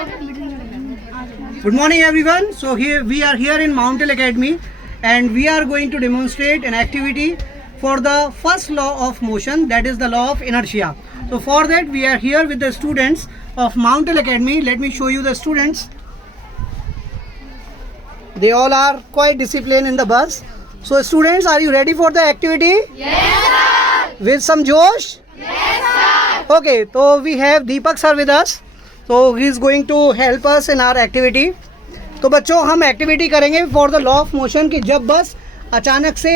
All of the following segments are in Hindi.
Good morning everyone. So here we are here in Mountain Academy and we are going to demonstrate an activity for the first law of motion, that is the law of inertia. So for that we are here with the students of Mountain Academy. Let me show you the students. They all are quite disciplined in the bus. So students, are you ready for the activity? Yes, sir. With some josh? Yes, sir. Okay, so we have Deepak sir with us. So he is going to help us in our activity. तो बच्चों हम एक्टिविटी करेंगे for the law of motion कि जब बस अचानक से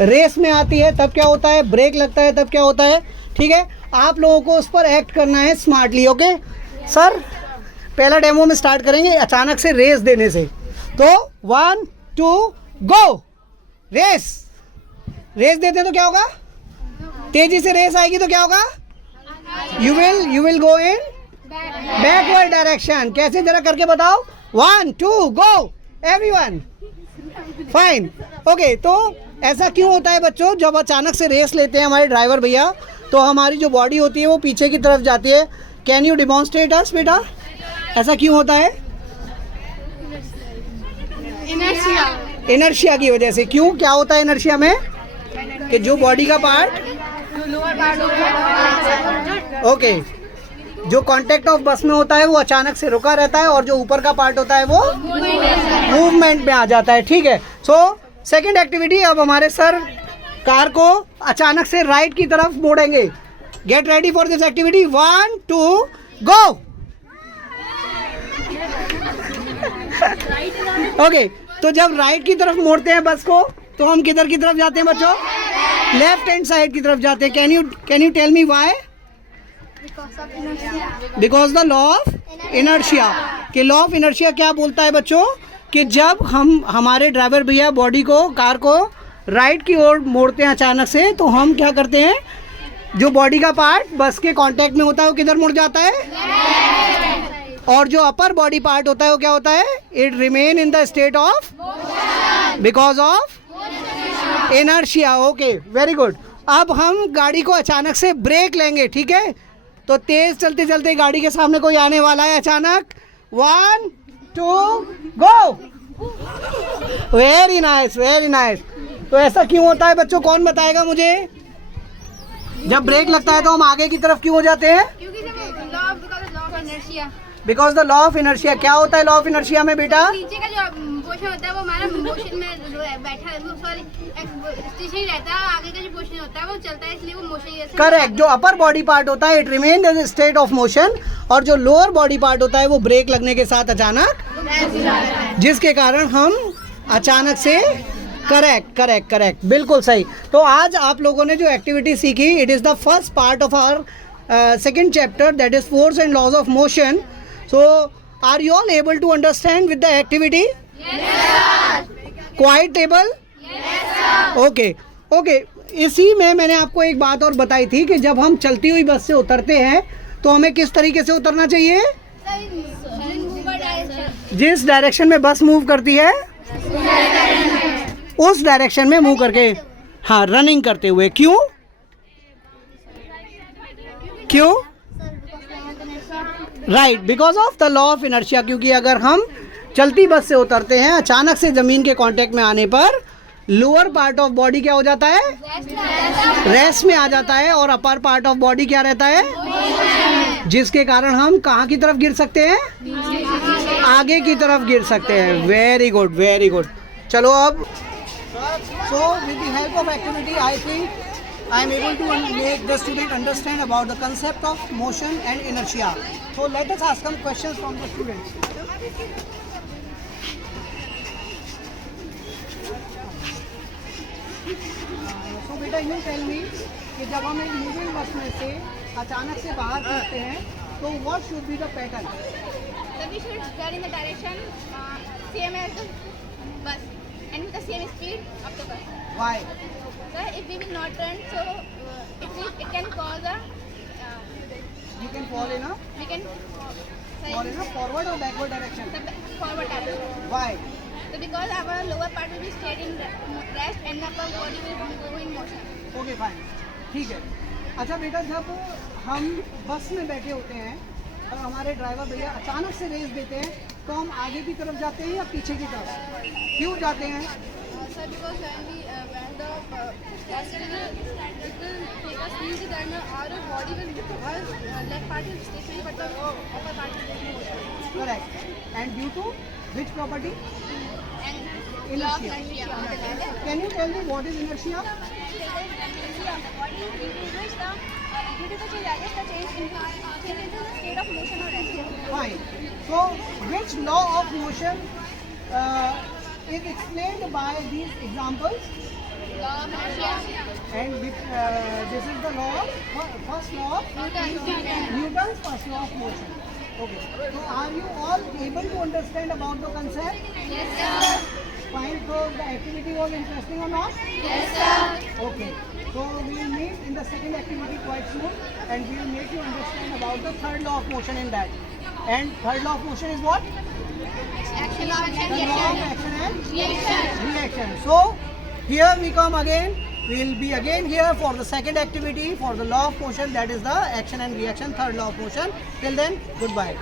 रेस में आती है तब क्या होता है, ब्रेक लगता है तब क्या होता है. ठीक है, आप लोगों को उस पर एक्ट करना है स्मार्टली. ओके सर, पहला डेमो में स्टार्ट करेंगे अचानक से रेस देने से. तो 1 2 गो. रेस देते हैं तो क्या होगा, तेजी से रेस आएगी तो क्या होगा, you will go in backward direction. कैसे जरा करके बताओ. 1 2 गो एवरीवन. फाइन. ओके, तो ऐसा क्यों होता है बच्चों, जब अचानक से रेस लेते हैं हमारे ड्राइवर भैया तो हमारी जो बॉडी होती है वो पीछे की तरफ जाती है. कैन यू डिमॉन्स्ट्रेट अस बेटा, ऐसा क्यों होता है. इनर्शिया की वजह से. क्यों, क्या होता है इनर्शिया में, कि जो बॉडी का पार्ट ओके जो कांटेक्ट ऑफ बस में होता है वो अचानक से रुका रहता है और जो ऊपर का पार्ट होता है वो मूवमेंट में आ जाता है. ठीक है. सो सेकंड एक्टिविटी, अब हमारे सर कार को अचानक से राइट की तरफ मोड़ेंगे. Get ready for this activity. 1 2 go. Okay, तो जब राइट की तरफ मोड़ते हैं बस को तो हम किधर की तरफ जाते हैं बच्चों, लेफ्ट हैंड साइड की तरफ जाते हैं. Can you tell me why. Because the law of inertia. कि लॉ ऑफ इनर्शिया क्या बोलता है बच्चों, कि जब हम हमारे ड्राइवर भैया बॉडी को, कार को राइट की ओर मोड़ते हैं अचानक से तो हम क्या करते हैं, जो बॉडी का पार्ट बस के कांटेक्ट में होता है वो किधर मुड़ जाता है, और जो अपर बॉडी पार्ट होता है वो क्या होता है, it remain in the state of because of inertia. Okay, very good. अब हम गाड़ी को अचानक से ब्रेक लेंगे. ठीक है, तो तेज चलते चलते गाड़ी के सामने कोई आने वाला है अचानक. 1 2 go. Very nice, very nice. तो ऐसा क्यों होता है बच्चों, कौन बताएगा मुझे. जब ब्रेक लगता है तो हम आगे की तरफ क्यों हो जाते हैं, because the law of inertia. क्या होता है लॉ ऑफ इनर्शिया में बेटा, नीचे का जो पोर्शन होता है वो हमारा मोशन में बैठा है, सॉरी स्टेशन ही रहता है. आगे का जो पोर्शन होता है वो चलता है, इसलिए वो मोशन. करेक्ट. जो अपर बॉडी पार्ट होता है it remain in state of motion, और जो लोअर बॉडी पार्ट होता है वो ब्रेक लगने के साथ अचानक, जिसके कारण हम अचानक से. करेक्ट, बिल्कुल सही. तो आज आप लोगों ने जो एक्टिविटी सीखी, it is the first part of our second chapter, that is force and laws of motion. So, are you all able to understand with the activity? Yes, sir. Quite able? Yes, sir. Okay. इसी में मैंने आपको एक बात और बताई थी कि जब हम चलती हुई बस से उतरते हैं तो हमें किस तरीके से उतरना चाहिए, जिस डायरेक्शन में बस मूव करती है उस डायरेक्शन में मूव करके, हाँ, रनिंग करते हुए. क्यों, right, because of the law of inertia. क्योंकि अगर हम चलती बस से उतरते हैं अचानक से ज़मीन के कांटेक्ट में आने पर लोअर पार्ट ऑफ बॉडी क्या हो जाता है, रेस्ट में आ जाता है, और अपर पार्ट ऑफ बॉडी क्या रहता है, जिसके कारण हम कहाँ की तरफ गिर सकते हैं, आगे की तरफ गिर सकते हैं. Very good, very good. चलो अब, so with the help of activity I think I am able to make the student understand about the concept of motion and inertia. So let us ask some questions from the students. So बेटा you tell me कि जब हम एक मूविंग बस में से अचानक से बाहर निकलते हैं तो what should be the pattern? So we should turn in the direction same as the bus and with the same speed of the bus. Why? So if we will not turn, so it can cause a You can fall in a forward or backward direction. the forward direction. Why? So because our lower part will be stayed in rest and the upper body will go in motion. Okay, fine. ठीक है. अच्छा बेटा, जब हम बस में बैठे होते हैं और हमारे ड्राइवर भैया अचानक से रेस देते हैं तो हम आगे की तरफ जाते हैं या पीछे की तरफ, क्यों जाते हैं? Sir, because when the accelerator it will take us speed, then our body will our left part is stationary, but the upper part is in motion. Correct. And due to which property? And Inertia. Can you tell me what is inertia? Fine. So, which law of motion is explained by these examples? And which, this is the law of first law of Newton's first law of motion. Okay. So, are you all able to understand about the concept? Yes, sir. Fine. So, the activity was interesting or not? Yes, sir. Okay. So we will meet in the second activity quite soon, and we will make you understand about the third law of motion in that. And third law of motion is what? Action, The law of action and reaction. reaction. So here we come again. We will be again here for the second activity for the law of motion, that is the action and reaction, third law of motion. Till then, goodbye.